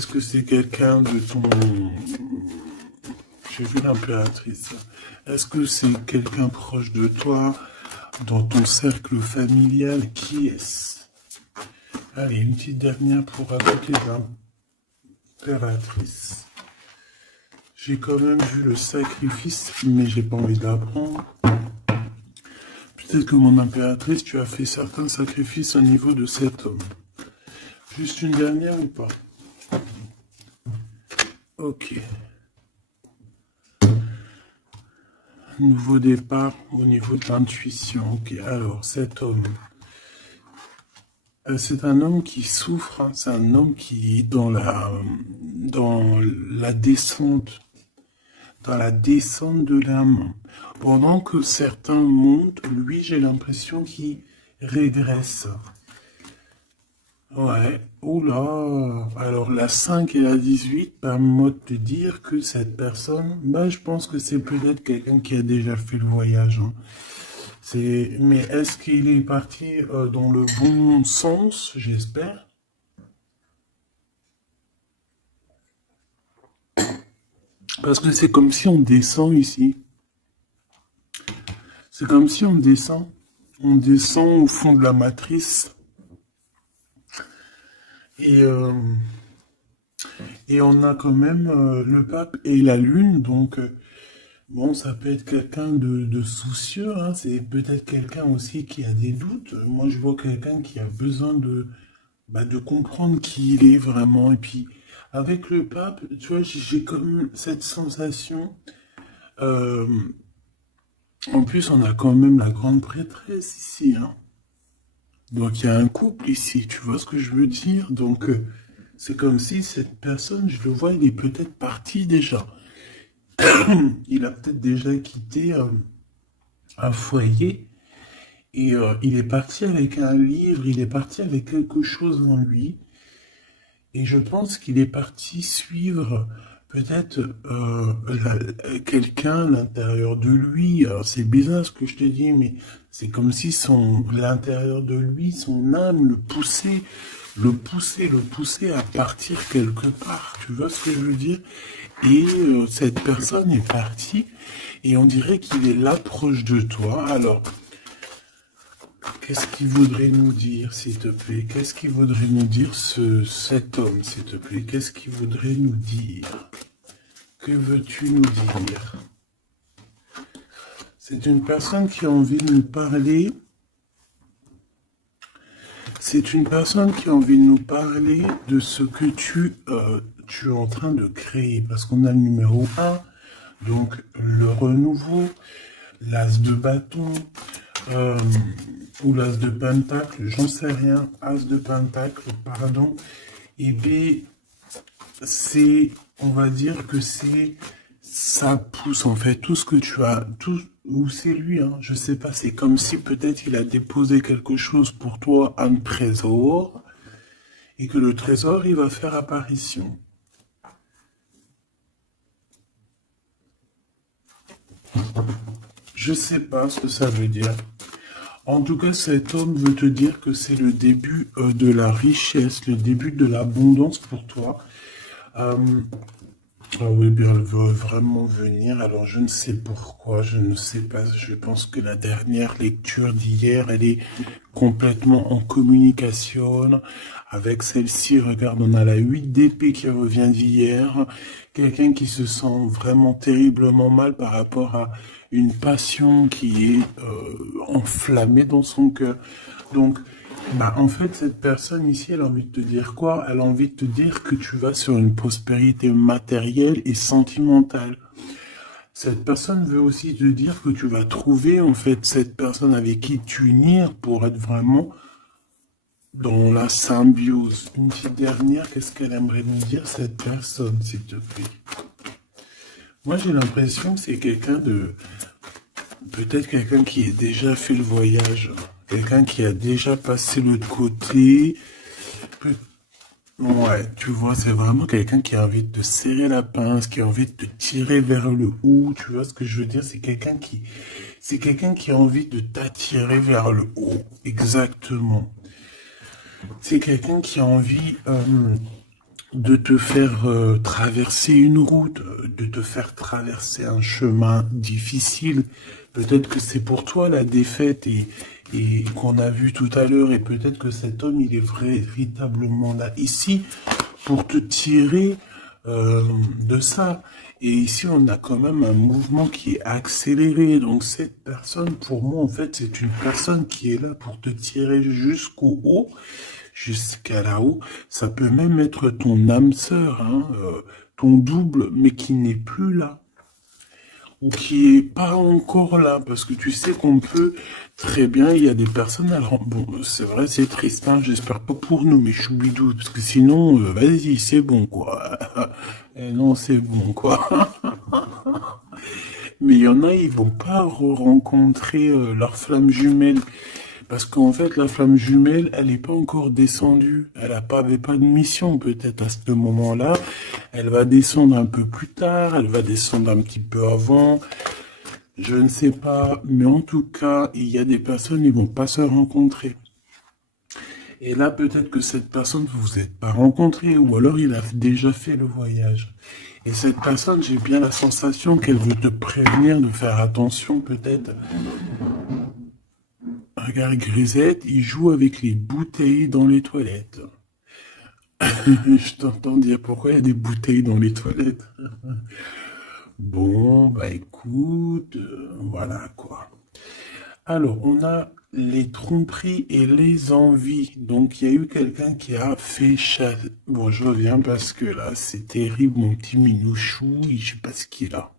Est-ce que c'est quelqu'un de ton... J'ai vu l'impératrice. Est-ce que c'est quelqu'un proche de toi, dans ton cercle familial? Qui est-ce? Allez, une petite dernière pour raconter l'impératrice. J'ai quand même vu le sacrifice, mais j'ai pas envie d'apprendre. Peut-être que mon impératrice, tu as fait certains sacrifices au niveau de cet homme. Juste une dernière ou pas? Ok. Nouveau départ au niveau de l'intuition. Ok, alors cet homme, c'est un homme qui souffre, hein. C'est un homme qui est dans la descente, dans la descente de l'âme. Pendant que certains montent, lui, j'ai l'impression qu'il régresse. Ouais, oula. Alors la 5 et la 18 permettent de te dire que cette personne, je pense que c'est peut-être quelqu'un qui a déjà fait le voyage, hein. Mais est-ce qu'il est parti dans le bon sens, j'espère? Parce que c'est comme si on descend ici. C'est comme si on descend. On descend au fond de la matrice. Et, euh, et on a quand même le pape et la lune. Donc, bon, ça peut être quelqu'un de soucieux, hein. C'est peut-être quelqu'un aussi qui a des doutes. Moi, je vois quelqu'un qui a besoin de comprendre qui il est vraiment. Et puis, avec le pape, tu vois, j'ai comme cette sensation. euh, En plus, on a quand même la grande prêtresse ici, hein. Donc, il y a un couple ici, tu vois ce que je veux dire? Donc, c'est comme si cette personne, je le vois, il est peut-être parti déjà. Il a peut-être déjà quitté un foyer et il est parti avec un livre, il est parti avec quelque chose en lui. Et je pense qu'il est parti suivre peut-être quelqu'un à l'intérieur de lui. Alors c'est bizarre ce que je te dis, mais c'est comme si l'intérieur de lui, son âme le poussait à partir quelque part. Tu vois ce que je veux dire? Et cette personne est partie et on dirait qu'il est là proche de toi. Alors, qu'est-ce qu'il voudrait nous dire, s'il te plaît? Qu'est-ce qu'il voudrait nous dire, cet homme, s'il te plaît? Qu'est-ce qu'il voudrait nous dire? Que veux-tu nous dire? C'est une personne qui a envie de nous parler. C'est une personne qui a envie de nous parler de ce que tu es en train de créer. Parce qu'on a le numéro 1, donc le renouveau, l'as de bâton, ou l'as de pentacle, j'en sais rien, as de pentacle, pardon, et B, on va dire que ça pousse en fait, tout ce que tu as, ou c'est lui, hein, je sais pas, c'est comme si peut-être il a déposé quelque chose pour toi, un trésor, et que le trésor, il va faire apparition. Je sais pas ce que ça veut dire. En tout cas, cet homme veut te dire que c'est le début de la richesse, le début de l'abondance pour toi. Euh, ah oui, bien, elle veut vraiment venir. Alors, je ne sais pourquoi, je ne sais pas. Je pense que la dernière lecture d'hier, elle est complètement en communication avec celle-ci. Regarde, on a la 8 d'épée qui revient d'hier. Quelqu'un qui se sent vraiment terriblement mal par rapport à une passion qui est enflammée dans son cœur. Donc, en fait, cette personne ici, elle a envie de te dire quoi? Elle a envie de te dire que tu vas sur une prospérité matérielle et sentimentale. Cette personne veut aussi te dire que tu vas trouver, en fait, cette personne avec qui t'unir pour être vraiment dans la symbiose. Une petite dernière, qu'est-ce qu'elle aimerait nous dire, cette personne, s'il te plaît? Moi, j'ai l'impression que c'est peut-être quelqu'un qui a déjà fait le voyage. Quelqu'un qui a déjà passé l'autre côté. Ouais, tu vois, c'est vraiment quelqu'un qui a envie de te serrer la pince, qui a envie de te tirer vers le haut. Tu vois ce que je veux dire? C'est quelqu'un qui a envie de t'attirer vers le haut. Exactement. C'est quelqu'un qui a envie de te faire traverser une route, de te faire traverser un chemin difficile. Peut-être que c'est pour toi la défaite et qu'on a vu tout à l'heure, et peut-être que cet homme, il est véritablement là ici pour te tirer de ça. Et ici, on a quand même un mouvement qui est accéléré. Donc cette personne, pour moi, en fait, c'est une personne qui est là pour te tirer jusqu'au haut, jusqu'à là-haut. Ça peut même être ton âme sœur, hein, ton double, mais qui n'est plus là ou qui est pas encore là, parce que tu sais qu'on peut très bien, il y a des personnes, alors bon, c'est vrai, c'est triste, hein, j'espère pas pour nous, mais choubidou, parce que sinon, vas-y, c'est bon, quoi. Et non, c'est bon, quoi. Mais il y en a, ils vont pas rencontrer leur flamme jumelle. Parce qu'en fait, la flamme jumelle, elle n'est pas encore descendue. Elle avait pas de mission, peut-être, à ce moment-là. Elle va descendre un peu plus tard. Elle va descendre un petit peu avant. Je ne sais pas. Mais en tout cas, il y a des personnes, ils vont pas se rencontrer. Et là, peut-être que cette personne, vous vous êtes pas rencontré, ou alors il a déjà fait le voyage. Et cette personne, j'ai bien la sensation qu'elle veut te prévenir de faire attention, peut-être. Regarde, Grisette, il joue avec les bouteilles dans les toilettes. Je t'entends dire pourquoi il y a des bouteilles dans les toilettes. Bon, bah écoute, voilà quoi. Alors, on a les tromperies et les envies. Donc, il y a eu quelqu'un qui a fait chasser. Bon, je reviens parce que là, c'est terrible, mon petit minouchou. Je sais pas ce qu'il a.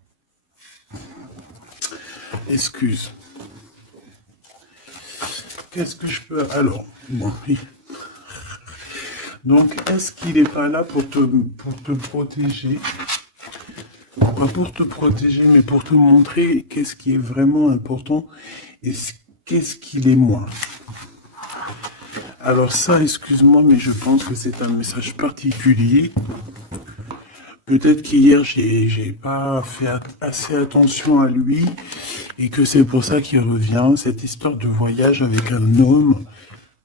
Excuse. Qu'est-ce que je peux... Alors, bon, oui. Donc, est-ce qu'il n'est pas là pour te protéger? Pas pour te protéger, mais pour te montrer qu'est-ce qui est vraiment important et qu'est-ce qu'il est moins. Alors ça, excuse-moi, mais je pense que c'est un message particulier. Peut-être qu'hier, j'ai pas fait assez attention à lui et que c'est pour ça qu'il revient, cette histoire de voyage avec un homme.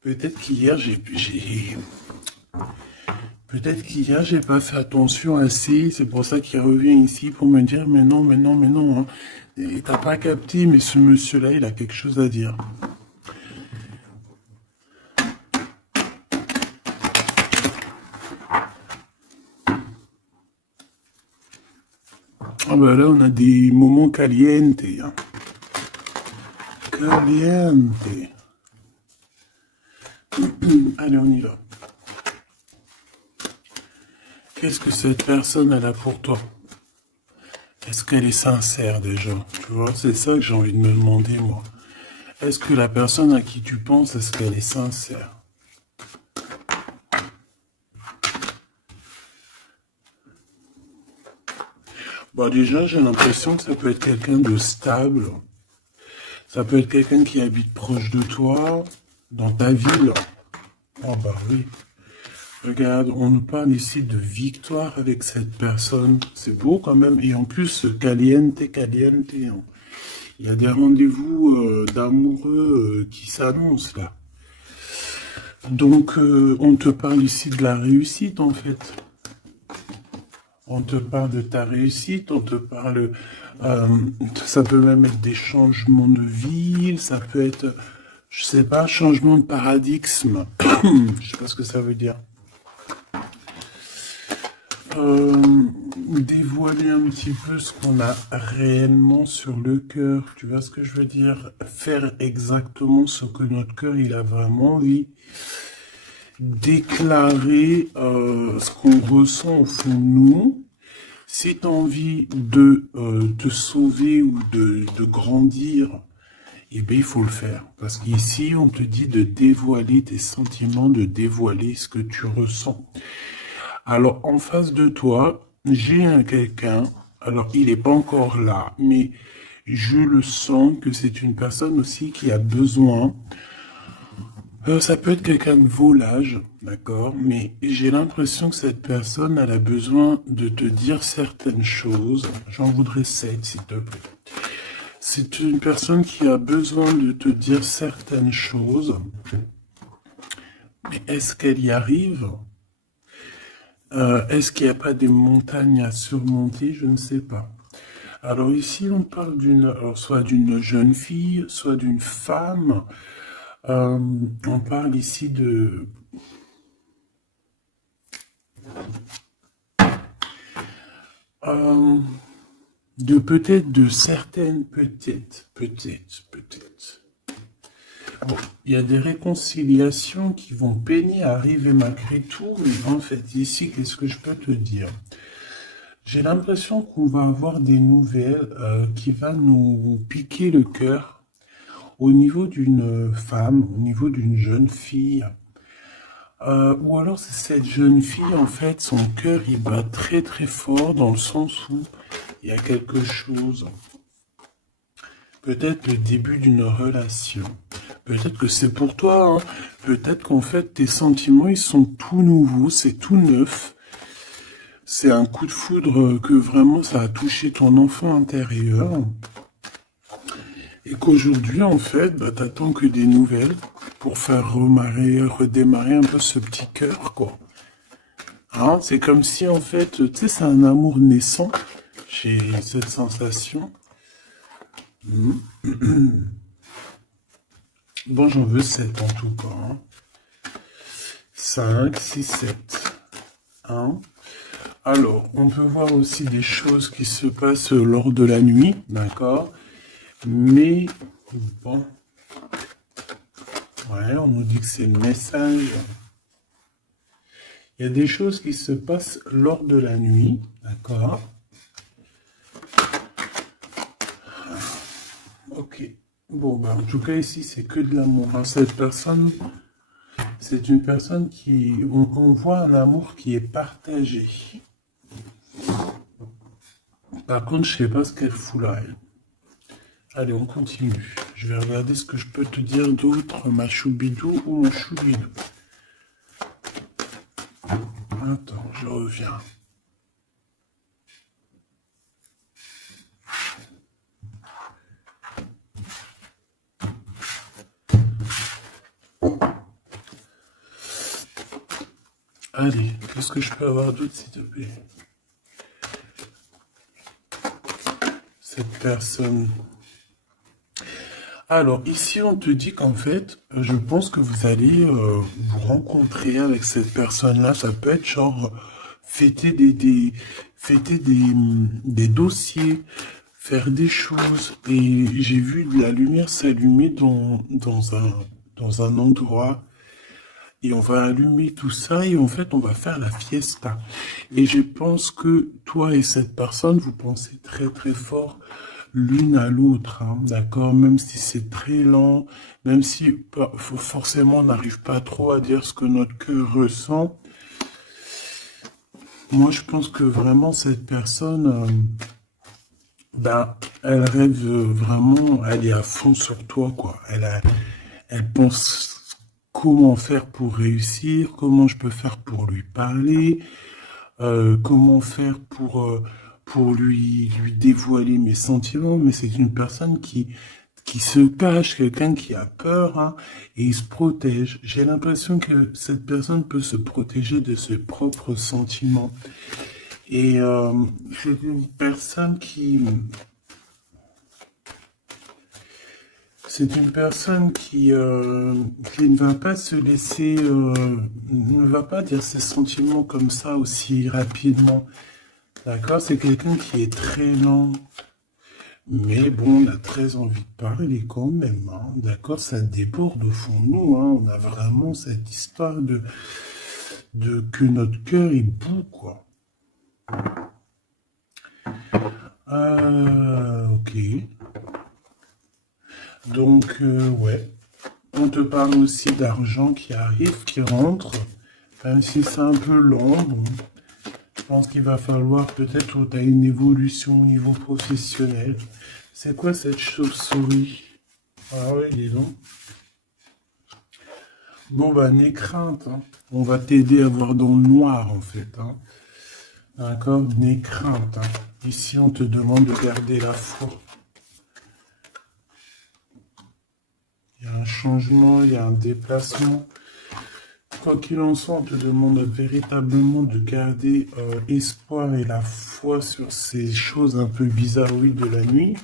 Peut-être qu'hier, Peut-être qu'hier, j'ai pas fait attention assez, c'est pour ça qu'il revient ici pour me dire, mais non, mais non, mais non, hein. Et t'as pas capté, mais ce monsieur-là, il a quelque chose à dire. Ah bah là, on a des moments caliente, hein. Caliente. Allez, on y va. Qu'est-ce que cette personne elle a pour toi? Est-ce qu'elle est sincère déjà? Tu vois, c'est ça que j'ai envie de me demander, moi. Est-ce que la personne à qui tu penses, est-ce qu'elle est sincère? Bah déjà, j'ai l'impression que ça peut être quelqu'un de stable. Ça peut être quelqu'un qui habite proche de toi, dans ta ville. Oh bah oui. Regarde, on nous parle ici de victoire avec cette personne. C'est beau quand même. Et en plus, caliente, caliente, hein. Il y a des rendez-vous d'amoureux qui s'annoncent là. Donc, on te parle ici de la réussite en fait. On te parle de ta réussite, on te parle... ça peut même être des changements de ville, ça peut être, je sais pas, changement de paradigme. Je sais pas ce que ça veut dire. Dévoiler un petit peu ce qu'on a réellement sur le cœur. Tu vois ce que je veux dire? Faire exactement ce que notre cœur il a vraiment envie. Déclarer ce qu'on ressent au fond de nous. Si tu as envie de te sauver ou de grandir, eh bien, il faut le faire. Parce qu'ici, on te dit de dévoiler tes sentiments, de dévoiler ce que tu ressens. Alors, en face de toi, j'ai un quelqu'un, alors il n'est pas encore là, mais je le sens que c'est une personne aussi qui a besoin. Ça peut être quelqu'un de volage, d'accord, mais j'ai l'impression que cette personne, elle a besoin de te dire certaines choses. J'en voudrais 7, s'il te plaît. C'est une personne qui a besoin de te dire certaines choses. Mais est-ce qu'elle y arrive? Est-ce qu'il n'y a pas des montagnes à surmonter? Je ne sais pas. Alors ici, on parle soit d'une jeune fille, soit d'une femme. Euh, on parle ici euh, peut-être de certaines, peut-être. Bon, il y a des réconciliations qui vont peiner à arriver malgré tout, mais en fait, ici, qu'est-ce que je peux te dire? J'ai l'impression qu'on va avoir des nouvelles qui vont nous piquer le cœur au niveau d'une femme, au niveau d'une jeune fille. Ou alors c'est cette jeune fille, en fait, son cœur, il bat très très fort dans le sens où il y a quelque chose, peut-être le début d'une relation. Peut-être que c'est pour toi, hein. Peut-être qu'en fait tes sentiments, ils sont tout nouveaux, c'est tout neuf. C'est un coup de foudre que vraiment ça a touché ton enfant intérieur. Et qu'aujourd'hui, en fait, bah, t'attends que des nouvelles pour faire redémarrer un peu ce petit cœur, quoi. Hein, c'est comme si, en fait, tu sais, c'est un amour naissant. J'ai cette sensation. Bon, j'en veux 7 en tout cas. Hein. 5, 6, 7. Hein. Alors, on peut voir aussi des choses qui se passent lors de la nuit, d'accord? Mais, bon, ouais, on nous dit que c'est le message. Il y a des choses qui se passent lors de la nuit, d'accord? Ok. Bon, bah, en tout cas, ici, c'est que de l'amour. Hein. Cette personne, c'est une personne qui... On voit un amour qui est partagé. Par contre, je sais pas ce qu'elle fout là, elle. Allez, on continue. Je vais regarder ce que je peux te dire d'autre, ma choubidou ou mon choubidou. Attends, je reviens. Allez, qu'est-ce que je peux avoir d'autre, s'il te plaît? Cette personne. Alors, ici, on te dit qu'en fait, je pense que vous allez vous rencontrer avec cette personne-là. Ça peut être genre fêter des dossiers, faire des choses. Et j'ai vu de la lumière s'allumer dans un endroit. Et on va allumer tout ça et en fait, on va faire la fiesta. Et je pense que toi et cette personne, vous pensez très très fort l'une à l'autre, hein, d'accord? Même si c'est très lent, même si forcément on n'arrive pas trop à dire ce que notre cœur ressent. Moi, je pense que vraiment cette personne, ben, elle rêve vraiment, elle est à fond sur toi, quoi. Elle pense comment faire pour réussir, comment je peux faire pour lui parler, comment faire pour lui dévoiler mes sentiments, mais c'est une personne qui se cache, quelqu'un qui a peur, hein, et il se protège. J'ai l'impression que cette personne peut se protéger de ses propres sentiments. Et c'est une personne qui ne va pas se laisser, ne va pas dire ses sentiments comme ça aussi rapidement. D'accord? C'est quelqu'un qui est très lent. Mais bon, on a très envie de parler quand même. Hein. D'accord? Ça déborde au fond de nous. Hein. On a vraiment cette histoire de que notre cœur est bout, quoi. Ok. Donc, ouais. On te parle aussi d'argent qui arrive, qui rentre. Même si c'est un peu lent, bon. Je pense qu'il va falloir peut-être que tu as une évolution au niveau professionnel. C'est quoi cette chauve-souris? Ah oui, dis donc. Bon, bah, n'aie crainte. Hein. On va t'aider à voir dans le noir, en fait. Hein. D'accord? N'aie crainte. Hein. Ici, on te demande de garder la foi. Il y a un changement, il y a un déplacement. quoi qu'il en soit, on te demande véritablement de garder espoir et la foi sur ces choses un peu bizarroïdes de la nuit.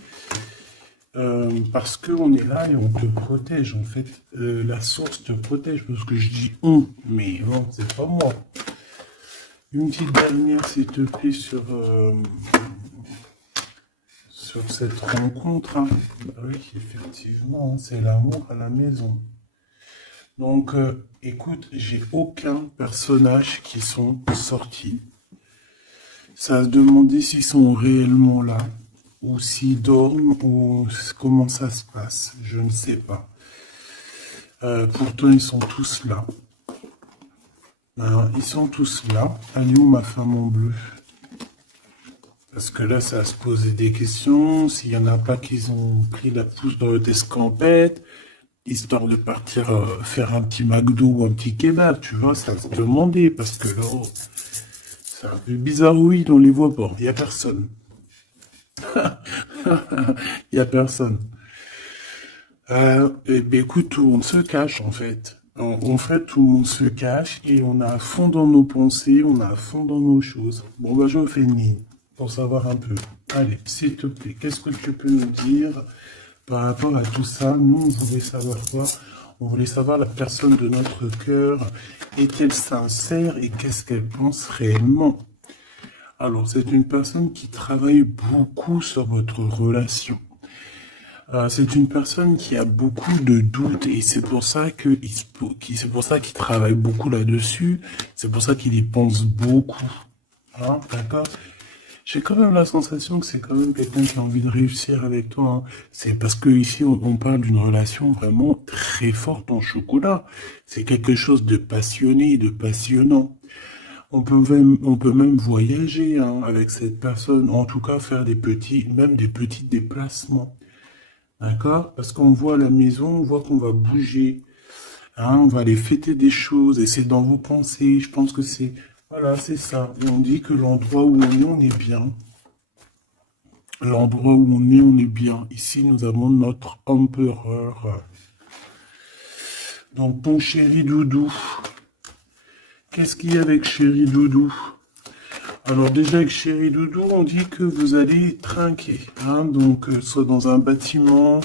Parce qu'on est là et on te protège. En fait, la source te protège. Parce que je dis on, mais non, c'est pas moi. Une petite dernière, s'il te plaît, sur cette rencontre. Hein. Bah oui, effectivement, c'est l'amour à la maison. Donc, écoute, j'ai aucun personnage qui sont sortis. Ça se demandait s'ils sont réellement là, ou s'ils dorment, ou comment ça se passe. Je ne sais pas. Pourtant, ils sont tous là. Alors, ils sont tous là. Elle est où ma femme en bleu? Parce que là, ça va se poser des questions. S'il n'y en a pas qui ont pris la pousse dans le escampette, histoire de partir faire un petit McDo ou un petit kebab, tu vois, ça va se demander. Parce que là, oh, c'est un peu bizarre, oui, on les voit pas. Il n'y a personne. Il n'y a personne. Eh bien, écoute, tout le monde se cache, en fait. En fait, tout le monde se cache et on a à fond dans nos pensées, on a à fond dans nos choses. Bon, bah, je fais une ligne pour savoir un peu. Allez, s'il te plaît, qu'est-ce que tu peux nous dire par rapport à tout ça? Nous, on voulait savoir quoi? On voulait savoir la personne de notre cœur. Est-elle sincère et qu'est-ce qu'elle pense réellement? Alors, c'est une personne qui travaille beaucoup sur votre relation. C'est une personne qui a beaucoup de doutes et c'est pour ça qu'il travaille beaucoup là-dessus. C'est pour ça qu'il y pense beaucoup. Hein, d'accord? J'ai quand même la sensation que c'est quand même quelqu'un qui a envie de réussir avec toi. Hein. C'est parce que ici on parle d'une relation vraiment très forte en chocolat. C'est quelque chose de passionné, de passionnant. On peut même voyager hein, avec cette personne. En tout cas, faire même des petits déplacements. D'accord? Parce qu'on voit à la maison, on voit qu'on va bouger. Hein, on va aller fêter des choses et c'est dans vos pensées. Je pense que c'est... Voilà, c'est ça. Et on dit que l'endroit où on est bien. L'endroit où on est bien. Ici, nous avons notre empereur. Donc, ton chéri doudou. Qu'est-ce qu'il y a avec chéri doudou? Alors déjà avec chéri doudou, on dit que vous allez trinquer. Hein, donc, soit dans un bâtiment,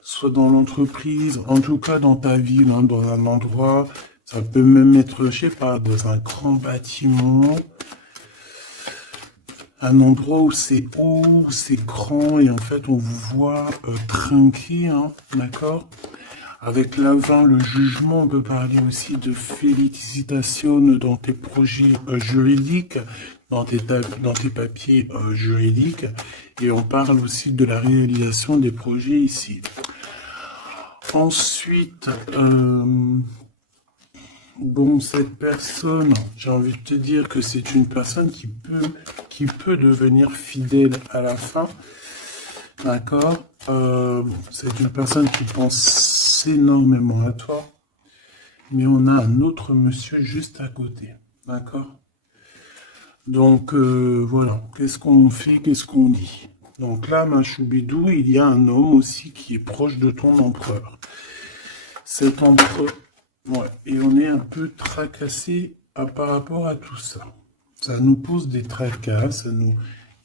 soit dans l'entreprise, en tout cas dans ta ville, hein, dans un endroit. Ça peut même être, je sais pas, dans un grand bâtiment. Un endroit où c'est haut, où c'est grand, et en fait, on vous voit trinquer, hein, d'accord? Avec l'avant, le jugement, on peut parler aussi de félicitations dans tes projets juridiques, dans tes papiers juridiques, et on parle aussi de la réalisation des projets ici. Ensuite, bon, cette personne, j'ai envie de te dire que c'est une personne qui peut devenir fidèle à la fin. D'accord? C'est une personne qui pense énormément à toi. Mais on a un autre monsieur juste à côté. D'accord? Donc, voilà. Qu'est-ce qu'on fait? Qu'est-ce qu'on dit? Donc là, ma choubidou, il y a un homme aussi qui est proche de ton empereur. Cet empereur... Ouais, et on est un peu tracassé par rapport à tout ça. Ça nous pose des tracas, il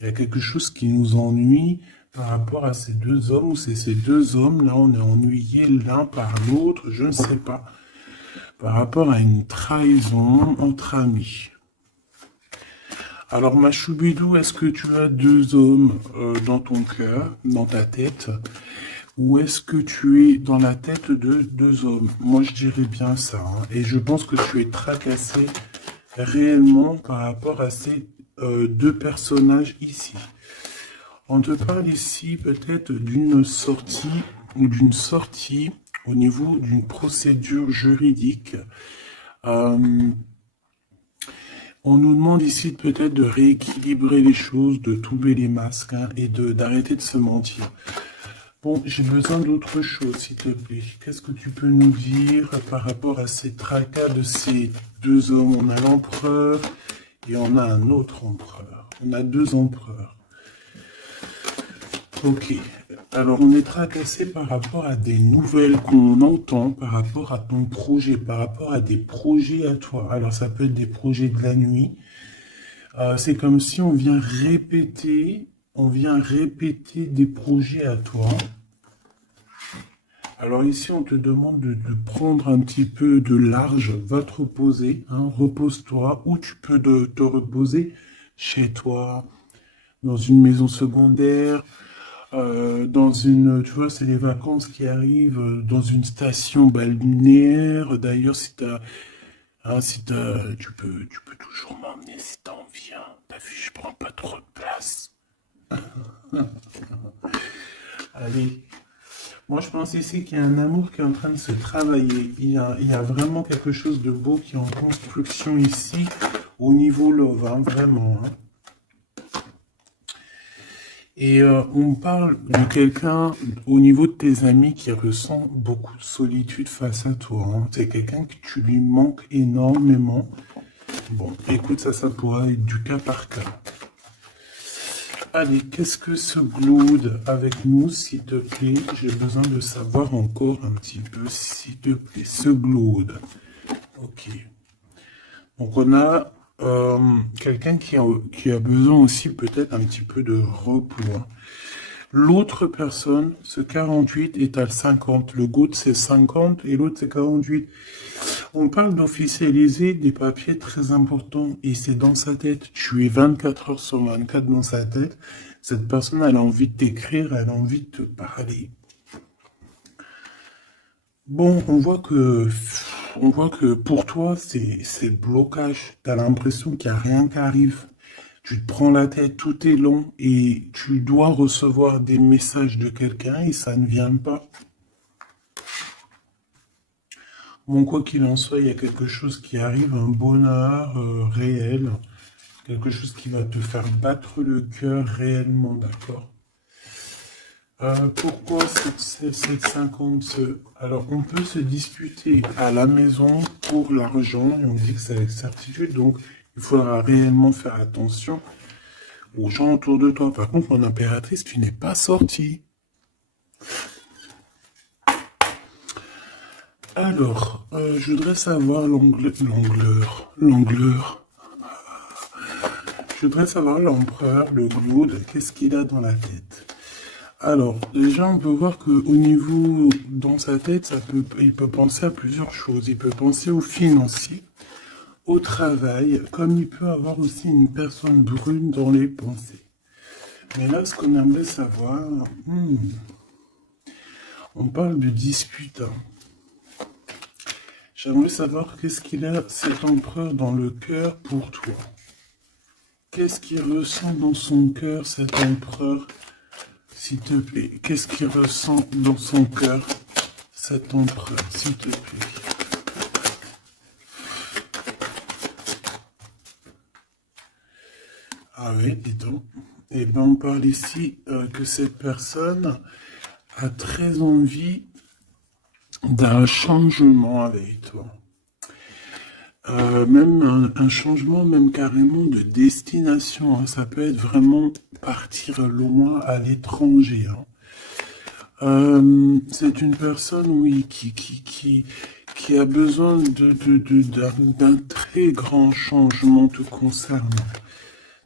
y a quelque chose qui nous ennuie par rapport à ces deux hommes, ou c'est ces deux hommes, là on est ennuyés l'un par l'autre, je ne sais pas, par rapport à une trahison entre amis. Alors ma choubidou, est-ce que tu as deux hommes dans ton cœur, dans ta tête? Ou est-ce que tu es dans la tête de deux hommes? Moi, je dirais bien ça. Hein. Et je pense que tu es tracassé réellement par rapport à ces deux personnages ici. On te parle ici peut-être d'une sortie ou d'une sortie au niveau d'une procédure juridique. On nous demande ici peut-être de rééquilibrer les choses, de tomber les masques hein, et d'arrêter de se mentir. Bon, j'ai besoin d'autre chose, s'il te plaît. Qu'est-ce que tu peux nous dire par rapport à ces tracas de ces deux hommes? On a l'empereur et on a un autre empereur. On a deux empereurs. Ok. Alors, on est tracassé par rapport à des nouvelles qu'on entend, par rapport à ton projet, par rapport à des projets à toi. Alors, ça peut être des projets de la nuit. C'est comme si on vient répéter des projets à toi. Alors ici, on te demande de prendre un petit peu de large, va te reposer, hein, repose-toi, ou tu peux te reposer chez toi, dans une maison secondaire, tu vois, c'est les vacances qui arrivent, dans une station balnéaire. D'ailleurs, tu peux toujours m'emmener si t'en viens. T'as vu, je prends pas trop de place. Allez. Moi, je pense ici qu'il y a un amour qui est en train de se travailler. Il y a vraiment quelque chose de beau qui est en construction ici, au niveau love, hein, vraiment. Hein. Et on parle de quelqu'un au niveau de tes amis qui ressent beaucoup de solitude face à toi. Hein. C'est quelqu'un que tu lui manques énormément. Bon, écoute, ça pourra être du cas par cas. Allez, qu'est-ce que ce Glood avec nous, s'il te plaît? J'ai besoin de savoir encore un petit peu, s'il te plaît. Ce Glood. Ok. Donc, on a quelqu'un qui a besoin aussi peut-être un petit peu de repos. Hein. L'autre personne, ce 48 est à 50. Le Glood, c'est 50 et l'autre, c'est 48. On parle d'officialiser des papiers très importants et c'est dans sa tête. Tu es 24 heures sur 24 dans sa tête. Cette personne, elle a envie de t'écrire, elle a envie de te parler. Bon, on voit que pour toi, c'est blocage. Tu as l'impression qu'il n'y a rien qui arrive. Tu te prends la tête, tout est long et tu dois recevoir des messages de quelqu'un et ça ne vient pas. Bon, quoi qu'il en soit, il y a quelque chose qui arrive, un bonheur réel, quelque chose qui va te faire battre le cœur réellement, d'accord? Pourquoi cette 50? Alors, on peut se disputer à la maison pour l'argent, et on dit que c'est avec certitude, donc il faudra réellement faire attention aux gens autour de toi. Par contre, mon impératrice, tu n'es pas sortie. Alors, je voudrais savoir l'angleur. Je voudrais savoir l'empereur, le Glood, qu'est-ce qu'il a dans la tête. Alors, déjà, on peut voir qu'au niveau, dans sa tête, il peut penser à plusieurs choses. Il peut penser au financier, au travail, comme il peut avoir aussi une personne brune dans les pensées. Mais là, ce qu'on aimerait savoir, on parle de dispute. Hein. J'aimerais savoir qu'est-ce qu'il a, cet empereur, dans le cœur pour toi. Qu'est-ce qu'il ressent dans son cœur, cet empereur, s'il te plaît? Qu'est-ce qu'il ressent dans son cœur, cet empereur, s'il te plaît? Ah oui, dis donc. Eh bien, on parle ici que cette personne a très envie d'un changement avec toi. Même un changement, même carrément de destination. Hein. Ça peut être vraiment partir loin à l'étranger. Hein. C'est une personne, oui, qui a besoin d'un très grand changement te concernant.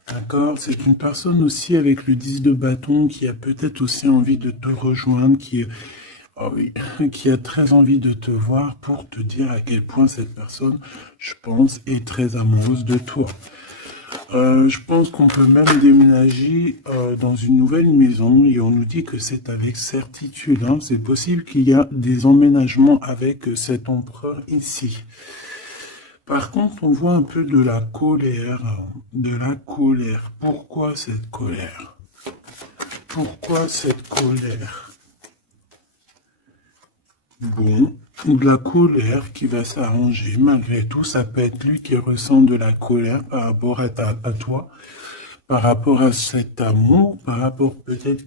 D'accord? C'est une personne aussi avec le 10 de bâton qui a peut-être aussi envie de te rejoindre, oh oui, qui a très envie de te voir pour te dire à quel point cette personne, je pense, est très amoureuse de toi. Je pense qu'on peut même déménager dans une nouvelle maison et on nous dit que c'est avec certitude. Hein. C'est possible qu'il y a des emménagements avec cet empereur ici. Par contre, on voit un peu de la colère. De la colère. Pourquoi cette colère? Pourquoi cette colère? Bon, de la colère qui va s'arranger. Malgré tout, ça peut être lui qui ressent de la colère par rapport à toi, par rapport à cet amour, par rapport peut-être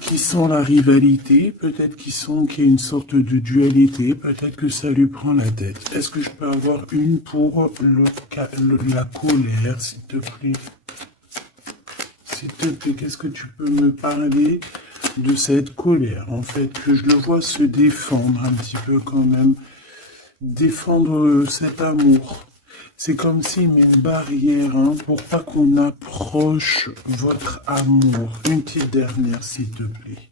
qu'il sent la rivalité, peut-être qu'il y a une sorte de dualité, peut-être que ça lui prend la tête. Est-ce que je peux avoir une pour la colère, s'il te plaît? s'il te plaît, qu'est-ce que tu peux me parler de cette colère, en fait, que je le vois se défendre un petit peu quand même, défendre cet amour. C'est comme s'il met une barrière hein, pour pas qu'on approche votre amour. Une petite dernière, s'il te plaît.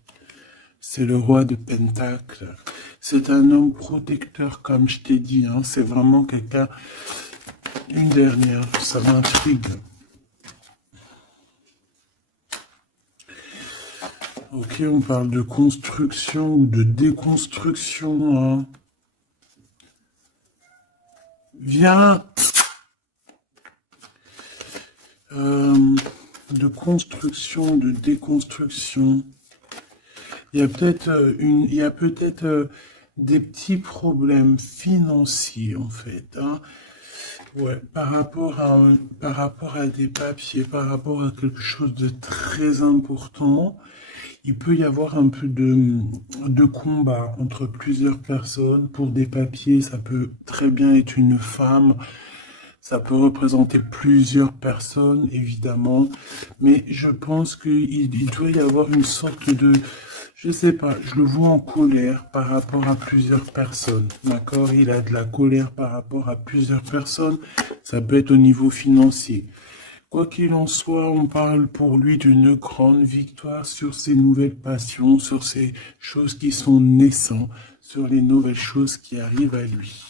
C'est le roi de Pentacle. C'est un homme protecteur, comme je t'ai dit. Hein. C'est vraiment quelqu'un... Une dernière, ça m'intrigue. Ok, on parle de construction ou de déconstruction. Hein. Viens. De construction, de déconstruction. Il y a peut-être des petits problèmes financiers en fait. Hein. Ouais, par rapport à des papiers, par rapport à quelque chose de très important, il peut y avoir un peu de combat entre plusieurs personnes pour des papiers. Ça peut très bien être une femme. Ça peut représenter plusieurs personnes, évidemment, mais je pense qu'il doit y avoir une sorte de, je sais pas, je le vois en colère par rapport à plusieurs personnes, d'accord? Il a de la colère par rapport à plusieurs personnes, ça peut être au niveau financier. Quoi qu'il en soit, on parle pour lui d'une grande victoire sur ses nouvelles passions, sur ces choses qui sont naissantes, sur les nouvelles choses qui arrivent à lui.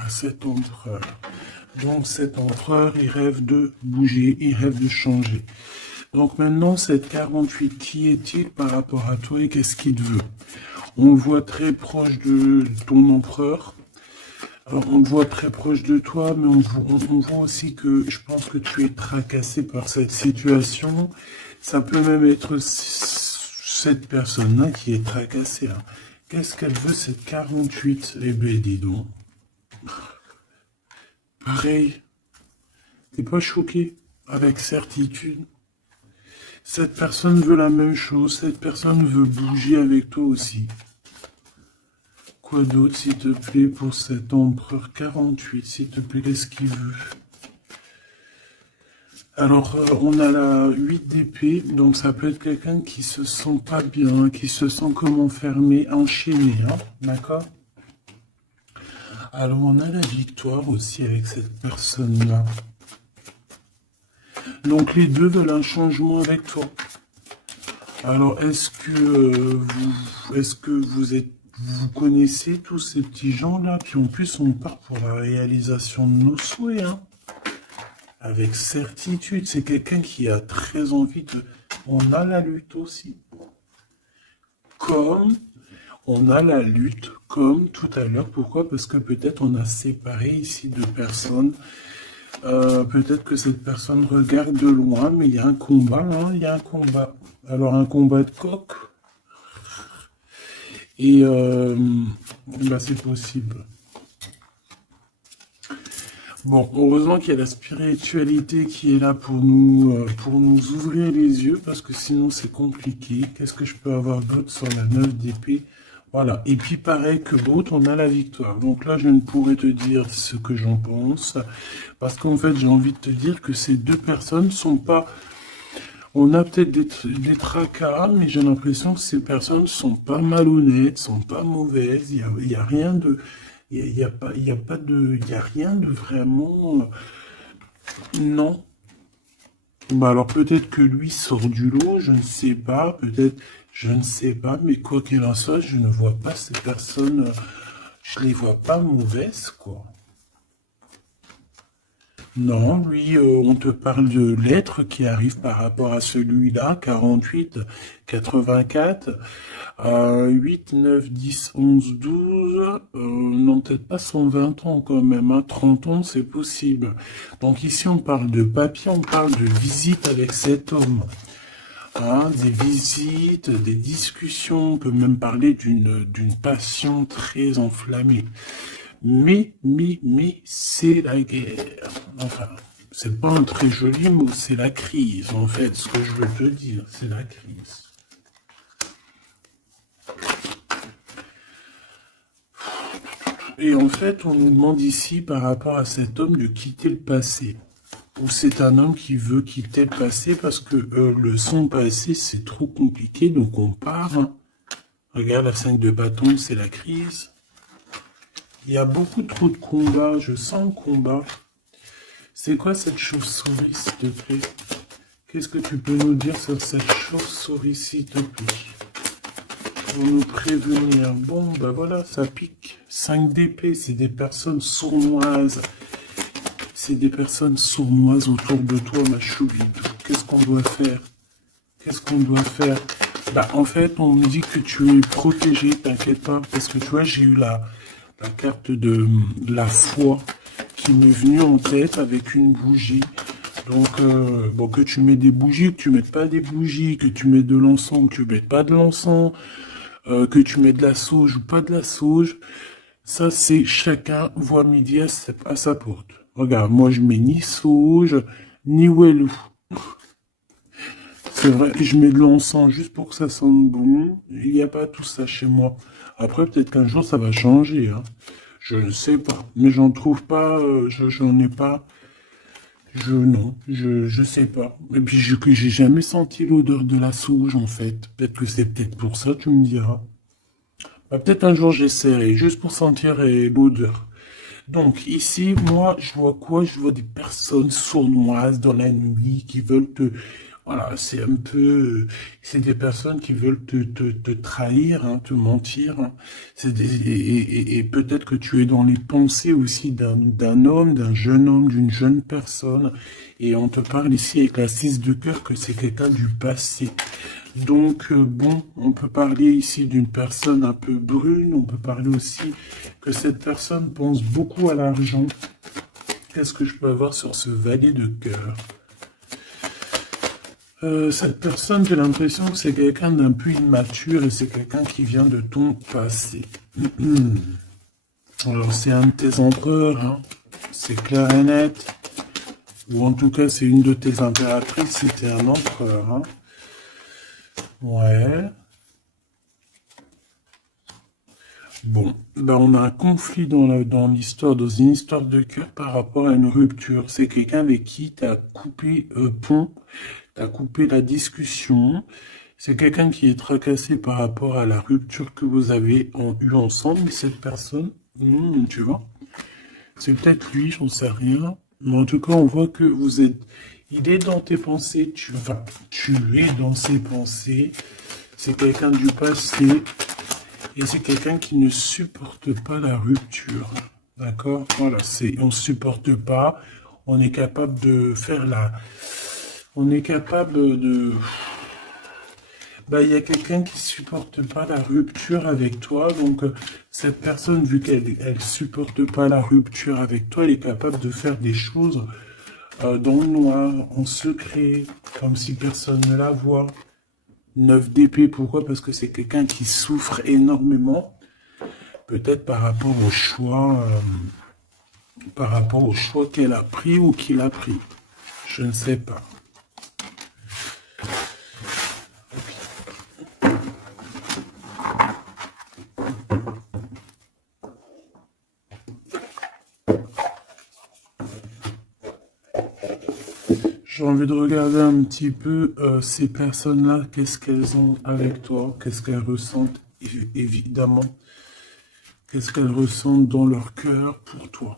À cet empereur. Donc cet empereur, il rêve de bouger, il rêve de changer. Donc maintenant, cette 48, qui est-il par rapport à toi et qu'est-ce qu'il veut? On le voit très proche de ton empereur. Alors, on le voit très proche de toi, mais on voit aussi que je pense que tu es tracassé par cette situation. Ça peut même être cette personne-là qui est tracassée. Hein. Qu'est-ce qu'elle veut, cette 48? Eh bien, dis donc. Pareil, t'es pas choqué, avec certitude. Cette personne veut la même chose, cette personne veut bouger avec toi aussi. Quoi d'autre, s'il te plaît, pour cet empereur 48, s'il te plaît, qu'est-ce qu'il veut? Alors, on a la 8 d'épée, donc ça peut être quelqu'un qui se sent pas bien, qui se sent comme enfermé, enchaîné, hein, d'accord? Alors, on a la victoire aussi avec cette personne-là. Donc, les deux veulent un changement avec toi. Alors, est-ce que vous connaissez tous ces petits gens-là? Puis en plus, on part pour la réalisation de nos souhaits, hein. Avec certitude, c'est quelqu'un qui a très envie de... On a la lutte aussi. Comme on a la lutte, comme tout à l'heure. Pourquoi? Parce que peut-être on a séparé ici deux personnes. Peut-être que cette personne regarde de loin, mais il y a un combat, hein, il y a un combat. Alors un combat de coq. Et bah, c'est possible. Bon, heureusement qu'il y a la spiritualité qui est là pour nous ouvrir les yeux, parce que sinon c'est compliqué. Qu'est-ce que je peux avoir d'autre sur la 9 d'épée? Voilà. Et puis pareil que l'autre, on a la victoire. Donc là, je ne pourrais te dire ce que j'en pense, parce qu'en fait, j'ai envie de te dire que ces deux personnes sont pas... On a peut-être des tracas, mais j'ai l'impression que ces personnes sont pas malhonnêtes, sont pas mauvaises. Il y a rien de... Il y a pas, il y a pas de, il y a rien de vraiment, non. Bah alors peut-être que lui sort du lot, je ne sais pas, peut-être, je ne sais pas, mais quoi qu'il en soit, je ne vois pas ces personnes, je les vois pas mauvaises, quoi. Non, lui, on te parle de l'être qui arrive par rapport à celui-là, 48, 84, 8, 9, 10, 11, 12, non, peut-être pas 120 ans quand même, hein, 30 ans, c'est possible. Donc ici, on parle de papier, on parle de visite avec cet homme. Hein, des visites, des discussions, on peut même parler d'une passion très enflammée. Mais, c'est la guerre. Enfin, c'est pas un très joli mot, c'est la crise, en fait, ce que je veux te dire, c'est la crise. Et en fait, on nous demande ici, par rapport à cet homme, de quitter le passé. ou c'est un homme qui veut quitter le passé parce que son passé, c'est trop compliqué, donc on part. Hein. Regarde, la 5 de bâton, c'est la crise. Il y a beaucoup trop de combats, je sens le combat. C'est quoi cette chauve-souris, s'il te plaît? Qu'est-ce que tu peux nous dire sur cette chauve-souris, s'il te plaît? Pour nous prévenir. Bon, bah voilà, ça pique. 5 d'épée, c'est des personnes sournoises. C'est des personnes sournoises autour de toi, ma choubide. Qu'est-ce qu'on doit faire? Qu'est-ce qu'on doit faire? Bah, en fait, on me dit que tu es protégé, t'inquiète pas. Parce que tu vois, j'ai eu la carte de la foi qui m'est venue en tête avec une bougie. Donc, bon, que tu mets des bougies, que tu mettes pas des bougies, que tu mets de l'encens, que tu mettes pas de l'encens, que tu mets de la sauge ou pas de la sauge, ça c'est chacun voit midi à sa porte. Regarde, moi je mets ni sauge, ni wellou. C'est vrai, je mets de l'encens juste pour que ça sente bon. Il n'y a pas tout ça chez moi. Après, peut-être qu'un jour ça va changer. Hein. Je ne sais pas. Mais j'en trouve pas, j'en ai pas. Non, je sais pas. Et puis, j'ai jamais senti l'odeur de la sauge, en fait. Peut-être que c'est peut-être pour ça, tu me diras. Bah, peut-être un jour j'essaierai, juste pour sentir l'odeur. Donc, ici, moi, je vois quoi? Je vois des personnes sournoises dans la nuit qui veulent te... Voilà, c'est un peu... C'est des personnes qui veulent te trahir, hein, te mentir. Hein. Et peut-être que tu es dans les pensées aussi d'un homme, d'un jeune homme, d'une jeune personne. Et on te parle ici avec la 6 de cœur que c'est quelqu'un du passé. Donc, bon, on peut parler ici d'une personne un peu brune, on peut parler aussi que cette personne pense beaucoup à l'argent. Qu'est-ce que je peux avoir sur ce valet de cœur? Cette personne, j'ai l'impression que c'est quelqu'un d'un peu immature et c'est quelqu'un qui vient de ton passé. Alors, c'est un de tes empereurs, hein. C'est clair et net. Ou en tout cas, c'est une de tes impératrices, c'était un empereur, hein. Ouais. Bon, ben on a un conflit dans l'histoire, dans une histoire de cœur par rapport à une rupture. C'est quelqu'un avec qui tu as coupé pont, tu as coupé la discussion. C'est quelqu'un qui est tracassé par rapport à la rupture que vous avez eue ensemble. Mais cette personne, tu vois, c'est peut-être lui, j'en sais rien. Mais en tout cas, on voit que vous êtes... Il est dans tes pensées, tu es dans ses pensées. C'est quelqu'un du passé. Et c'est quelqu'un qui ne supporte pas la rupture. D'accord? Voilà, on supporte pas. On est capable de faire on est capable de... Bah, il y a quelqu'un qui supporte pas la rupture avec toi. Donc, cette personne, vu qu'elle supporte pas la rupture avec toi, elle est capable de faire des choses dans le noir, en secret, comme si personne ne la voit. 9 d'épée, pourquoi? Parce que c'est quelqu'un qui souffre énormément, peut-être par rapport au choix qu'elle a pris ou qu'il a pris. Je ne sais pas. J'ai envie de regarder un petit peu ces personnes-là, qu'est-ce qu'elles ont avec toi, qu'est-ce qu'elles ressentent, évidemment, qu'est-ce qu'elles ressentent dans leur cœur pour toi.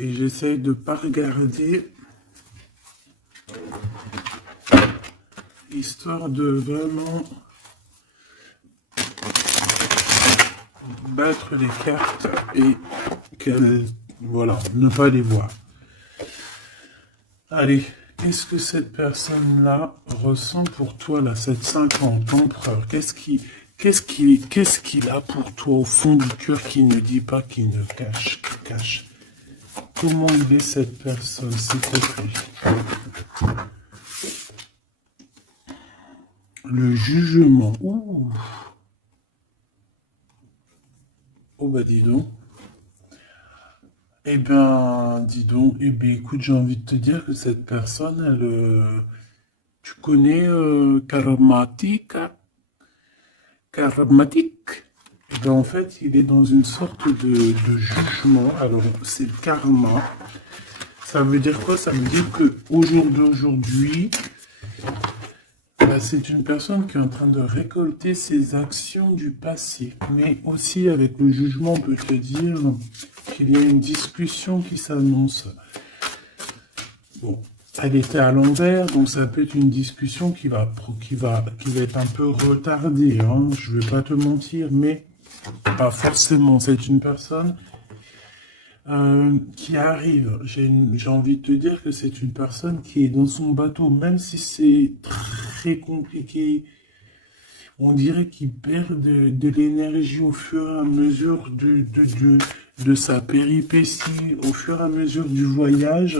Et j'essaye de pas regarder, histoire de vraiment battre les cartes et voilà, ne pas les voir. Allez, qu'est-ce que cette personne-là ressent pour toi, là, cette 50 empereur? Qu'est-ce qu'il a pour toi au fond du cœur qu'il ne dit pas, qu'il ne cache, qu'il cache? Comment il est cette personne, s'il te plaît? Le jugement. Ouh. Oh bah dis donc. Eh ben, dis donc. Eh ben, écoute, j'ai envie de te dire que cette personne, elle, tu connais Karmatik, hein? Karmatik. Eh ben, en fait, il est dans une sorte de jugement. Alors, c'est le karma. Ça veut dire quoi? Ça veut dire que au jour d'aujourd'hui, bah, c'est une personne qui est en train de récolter ses actions du passé. Mais aussi, avec le jugement, on peut te dire qu'il y a une discussion qui s'annonce. Bon, elle était à l'envers, donc ça peut être une discussion qui va être un peu retardée, hein. Je vais pas te mentir, mais pas forcément. C'est une personne qui arrive. J'ai envie de te dire que c'est une personne qui est dans son bateau, même si c'est très compliqué. On dirait qu'il perd de l'énergie au fur et à mesure de sa péripétie, au fur et à mesure du voyage.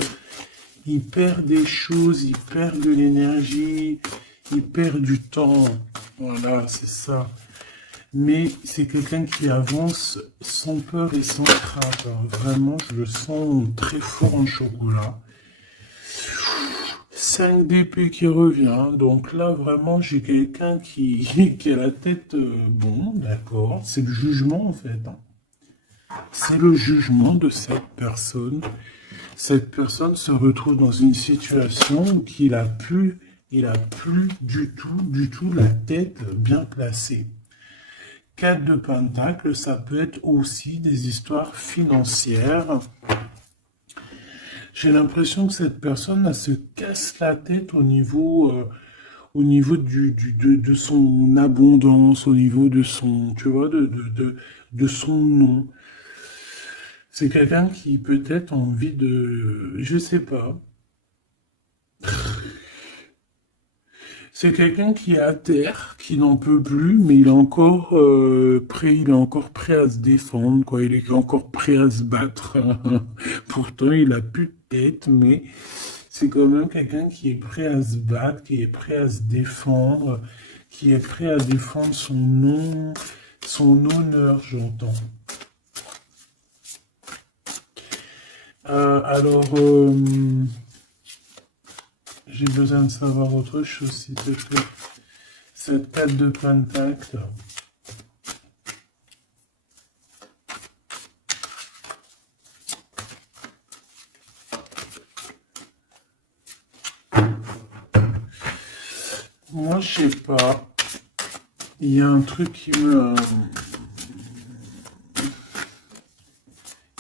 Il perd des choses, il perd de l'énergie, il perd du temps. Voilà, c'est ça. Mais c'est quelqu'un qui avance sans peur et sans crainte. Alors, vraiment, je le sens très fort en chocolat. 5 d'épée qui revient. Donc là, vraiment, j'ai quelqu'un qui a la tête... bon, d'accord. C'est le jugement, en fait, hein. C'est le jugement de cette personne. Cette personne se retrouve dans une situation où il a plus du tout la tête bien placée. 4 de Pentacle, ça peut être aussi des histoires financières. J'ai l'impression que cette personne elle se casse la tête au niveau de son abondance, au niveau de son, tu vois, de son nom. C'est quelqu'un qui peut-être a envie de, je sais pas. C'est quelqu'un qui est à terre, qui n'en peut plus, mais il est encore il est encore prêt à se défendre, quoi. Il est encore prêt à se battre. Pourtant, il a plus de tête, mais c'est quand même quelqu'un qui est prêt à se battre, qui est prêt à se défendre, qui est prêt à défendre son nom, son honneur, j'entends. Alors, j'ai besoin de savoir autre chose, s'il te plaît. Cette 4 de Pentacle. Moi, je sais pas. Il y a un truc qui me...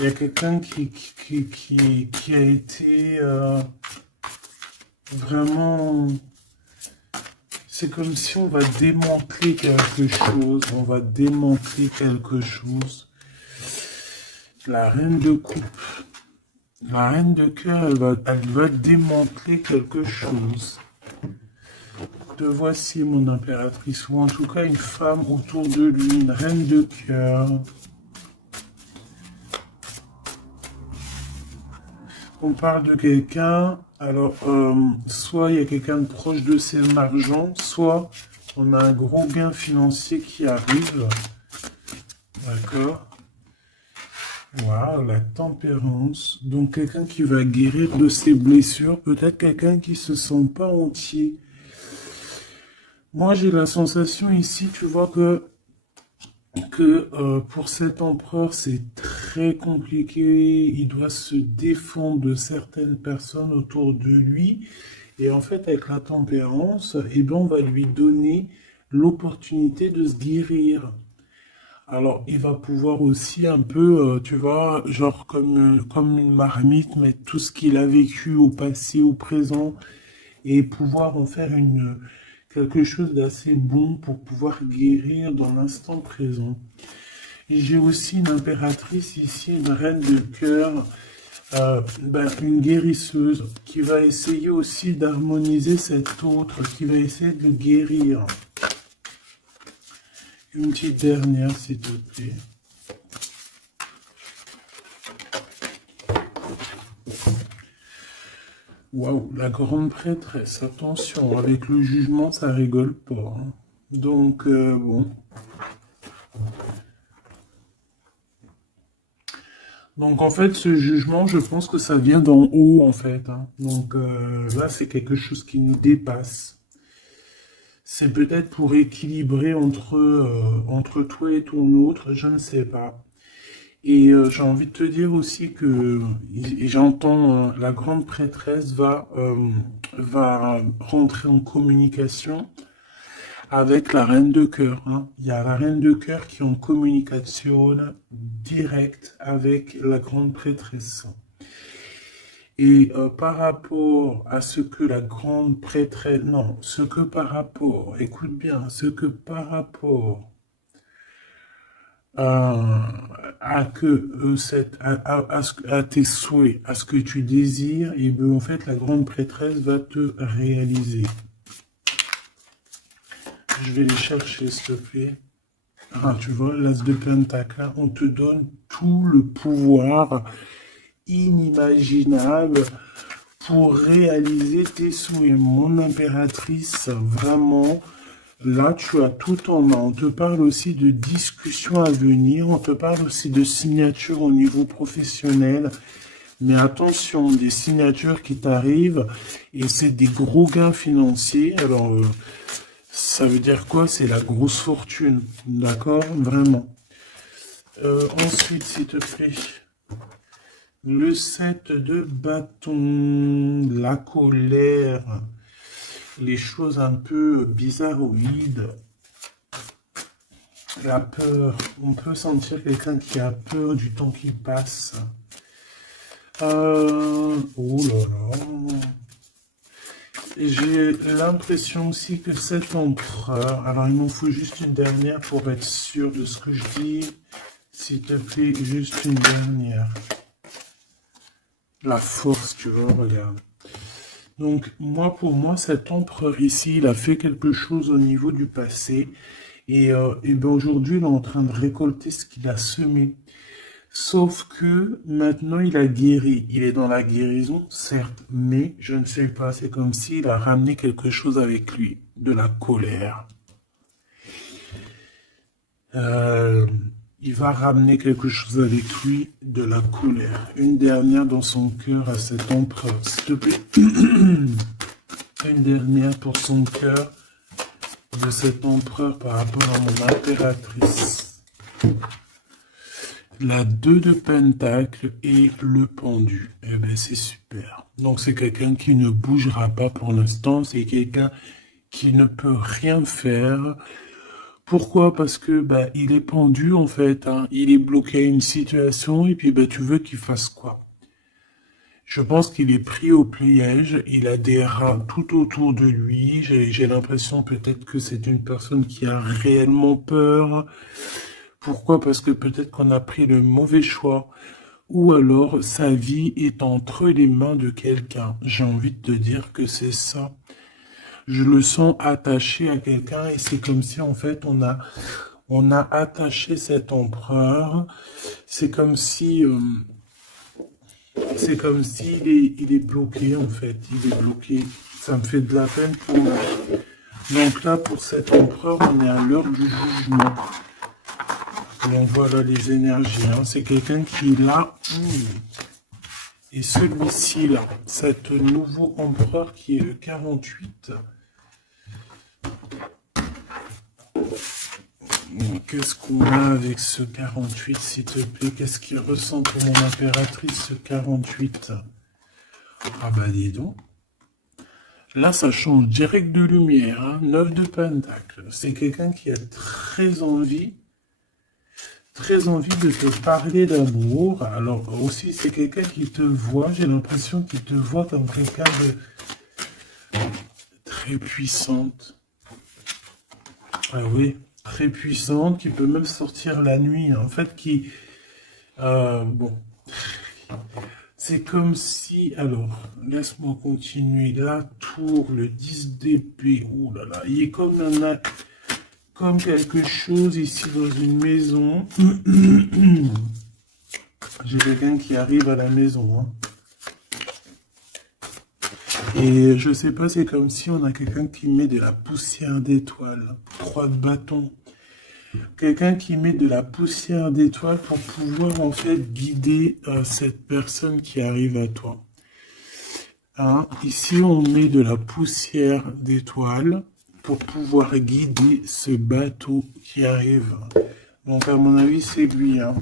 Il y a quelqu'un qui a été vraiment... C'est comme si on va démanteler quelque chose. On va démanteler quelque chose. La reine de coupe. La reine de cœur, elle va démanteler quelque chose. Te voici, mon impératrice. Ou en tout cas, une femme autour de lui. Une reine de cœur. On parle de quelqu'un, alors soit il y a quelqu'un de proche de ses argent, soit on a un gros gain financier qui arrive. D'accord. Waouh, la tempérance. Donc quelqu'un qui va guérir de ses blessures, peut-être quelqu'un qui se sent pas entier. Moi j'ai la sensation ici, tu vois que pour cet empereur, c'est très compliqué. Il doit se défendre de certaines personnes autour de lui. Et en fait, avec la tempérance, eh ben, on va lui donner l'opportunité de se guérir. Alors, il va pouvoir aussi un peu, tu vois, genre comme une marmite, mettre tout ce qu'il a vécu au passé, au présent, et pouvoir en faire quelque chose d'assez bon pour pouvoir guérir dans l'instant présent. Et j'ai aussi une impératrice ici, une reine de cœur, une guérisseuse qui va essayer aussi d'harmoniser cet autre, qui va essayer de le guérir. Une petite dernière, s'il te plaît. Waouh, la grande prêtresse, attention, avec le jugement, ça rigole pas, hein. Donc, bon. Donc, en fait, ce jugement, je pense que ça vient d'en haut, en fait, hein. Donc, là, c'est quelque chose qui nous dépasse. C'est peut-être pour équilibrer entre toi et ton autre, je ne sais pas. Et j'ai envie de te dire aussi que et j'entends la grande prêtresse va rentrer en communication avec la reine de cœur, hein. Il y a la reine de cœur qui est en communication directe avec la grande prêtresse. Et par rapport à ce que la grande prêtresse, non, ce que par rapport, écoute bien, ce que par rapport à que à tes souhaits, à ce que tu désires, et bien en fait la grande prêtresse va te réaliser. Je vais les chercher, s'il te plaît. Ah, tu vois, l'as de pentacle, là, on te donne tout le pouvoir inimaginable pour réaliser tes souhaits. Mon impératrice, vraiment, là, tu as tout en main. On te parle aussi de discussions à venir, on te parle aussi de signatures au niveau professionnel. Mais attention, des signatures qui t'arrivent, et c'est des gros gains financiers. Alors, ça veut dire quoi? C'est la grosse fortune, d'accord? Vraiment. Ensuite, s'il te plaît, le 7 de bâton, la colère, les choses un peu bizarroïdes, la peur. On peut sentir quelqu'un qui a peur du temps qui passe. Oh là là. J'ai l'impression aussi que cet empereur... Alors, il m'en faut juste une dernière pour être sûr de ce que je dis. S'il te plaît, juste une dernière. La force, tu vois, regarde. Donc, pour moi, cet empereur ici, il a fait quelque chose au niveau du passé. Et ben aujourd'hui, il est en train de récolter ce qu'il a semé. Sauf que maintenant, il a guéri. Il est dans la guérison, certes, mais je ne sais pas. C'est comme s'il a ramené quelque chose avec lui, de la colère. Il va ramener quelque chose avec lui, de la colère. Une dernière dans son cœur à cet empereur, s'il te plaît. Une dernière pour son cœur de cet empereur par rapport à mon impératrice. La 2 de pentacle et le pendu. Eh ben c'est super. Donc c'est quelqu'un qui ne bougera pas pour l'instant. C'est quelqu'un qui ne peut rien faire. Pourquoi? Parce que il est pendu en fait, hein. Il est bloqué à une situation et puis tu veux qu'il fasse quoi? Je pense qu'il est pris au piège. Il a des rats tout autour de lui. J'ai l'impression peut-être que c'est une personne qui a réellement peur. Pourquoi? Parce que peut-être qu'on a pris le mauvais choix. Ou alors sa vie est entre les mains de quelqu'un. J'ai envie de te dire que c'est ça. Je le sens attaché à quelqu'un et c'est comme si en fait on a attaché cet empereur. C'est comme si il est bloqué en fait. Il est bloqué. Ça me fait de la peine pour lui. Donc là pour cet empereur on est à l'heure du jugement. Donc voilà les énergies, hein. C'est quelqu'un qui est là. Et celui-ci là, cet nouveau empereur qui est le 48. Qu'est-ce qu'on a avec ce 48, s'il te plaît? Qu'est-ce qu'il ressent pour mon impératrice, ce 48? Ah bah dis donc. Là, ça change direct de lumière, hein. 9 de pentacle. C'est quelqu'un qui a très envie de te parler d'amour. Alors aussi, c'est quelqu'un qui te voit, j'ai l'impression qu'il te voit comme quelqu'un de très puissante. Ah oui, très puissante, qui peut même sortir la nuit, en fait, qui... bon, c'est comme si... Alors, laisse-moi continuer. La tour, le 10 d'épée, ouh là là, il est comme quelque chose ici dans une maison. J'ai quelqu'un qui arrive à la maison. Hein. Et je sais pas, c'est comme si on a quelqu'un qui met de la poussière d'étoiles. 3 de bâton. Quelqu'un qui met de la poussière d'étoiles pour pouvoir en fait guider cette personne qui arrive à toi. Hein? Ici, on met de la poussière d'étoiles pour pouvoir guider ce bateau qui arrive. Donc, à mon avis, c'est lui. Hein?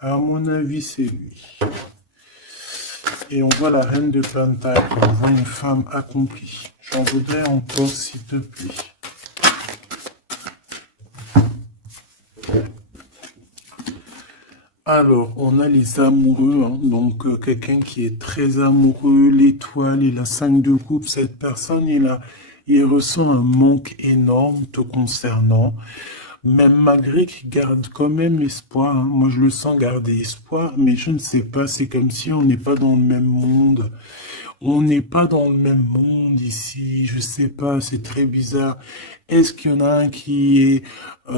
À mon avis, c'est lui. Et on voit la reine de Pentacle, on voit une femme accomplie. J'en voudrais encore, s'il te plaît. Alors, on a les amoureux, hein. Donc quelqu'un qui est très amoureux, l'étoile et la 5 de coupe, cette personne, il ressent un manque énorme te concernant. Même malgré qu'il garde quand même espoir, hein. Moi je le sens garder espoir, mais je ne sais pas, c'est comme si on n'est pas dans le même monde. On n'est pas dans le même monde ici, je sais pas, c'est très bizarre. Est-ce qu'il y en a un qui est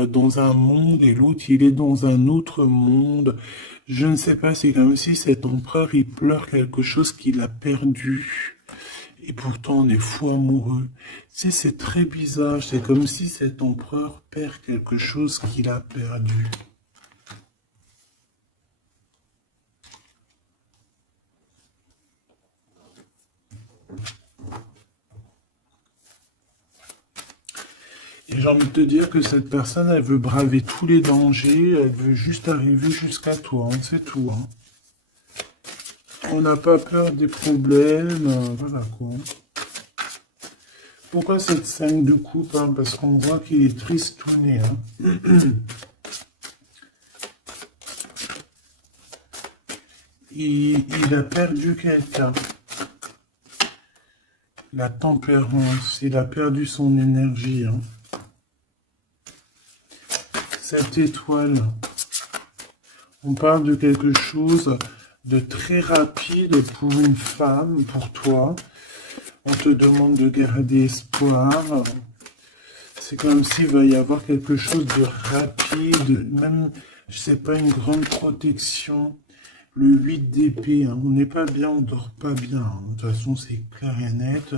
dans un monde et l'autre il est dans un autre monde? Je ne sais pas, c'est comme si cet empereur il pleure quelque chose qu'il a perdu. Et pourtant, on est fou amoureux. C'est très bizarre. C'est comme si cet empereur perd quelque chose qu'il a perdu. Et j'ai envie de te dire que cette personne, elle veut braver tous les dangers. Elle veut juste arriver jusqu'à toi. Hein, c'est tout. Hein. On n'a pas peur des problèmes. Voilà quoi. Pourquoi cette 5 de coupe? Hein? Parce qu'on voit qu'il est tristouné. Hein? il a perdu quelqu'un. La tempérance. Il a perdu son énergie. Hein? Cette étoile. On parle de quelque chose de très rapide pour une femme, pour toi. On te demande de garder espoir. C'est comme s'il va y avoir quelque chose de rapide, même, je sais pas, une grande protection. Le 8 d'épée, hein, on n'est pas bien, on dort pas bien. Hein. De toute façon, c'est clair et net.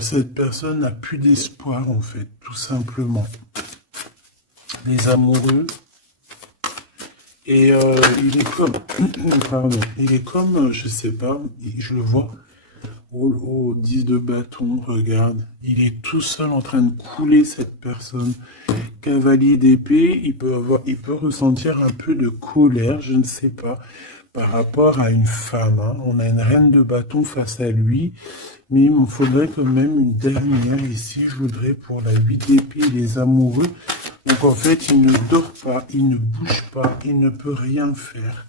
Cette personne n'a plus d'espoir, en fait, tout simplement. Les amoureux. Et il est comme, pardon, il est comme, je sais pas, je le vois. Au 10 de bâton, regarde, il est tout seul en train de couler cette personne. Cavalier d'épée, il peut ressentir un peu de colère, je ne sais pas, par rapport à une femme. Hein. On a une reine de bâton face à lui, mais il m'en faudrait quand même une dernière ici, je voudrais pour la 8 d'épée, les amoureux. Donc en fait, il ne dort pas, il ne bouge pas, il ne peut rien faire.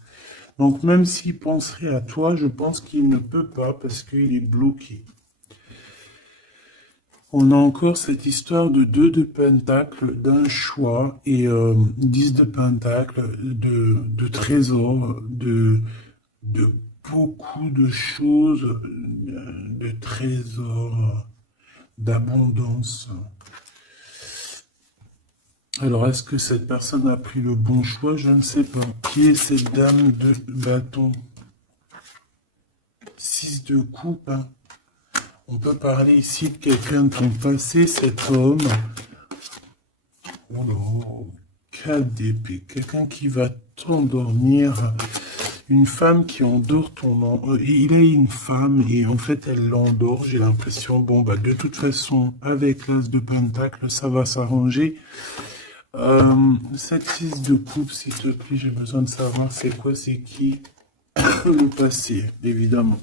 Donc même s'il penserait à toi, je pense qu'il ne peut pas parce qu'il est bloqué. On a encore cette histoire de 2 de pentacle, d'un choix, et 10 de pentacle, de trésors, de beaucoup de choses, de trésors, d'abondance. Alors, est-ce que cette personne a pris le bon choix? Je ne sais pas. Qui est cette dame de bâton? 6 de coupe. Hein. On peut parler ici de quelqu'un de ton passé, cet homme. Oh là, 4 d'épée. Quelqu'un qui va t'endormir. Une femme qui endort ton... il a une femme et en fait elle l'endort. J'ai l'impression, bon bah de toute façon, avec l'as de pentacle, ça va s'arranger. Cette 6 de coupe, s'il te plaît, j'ai besoin de savoir c'est quoi, c'est qui le passé, évidemment.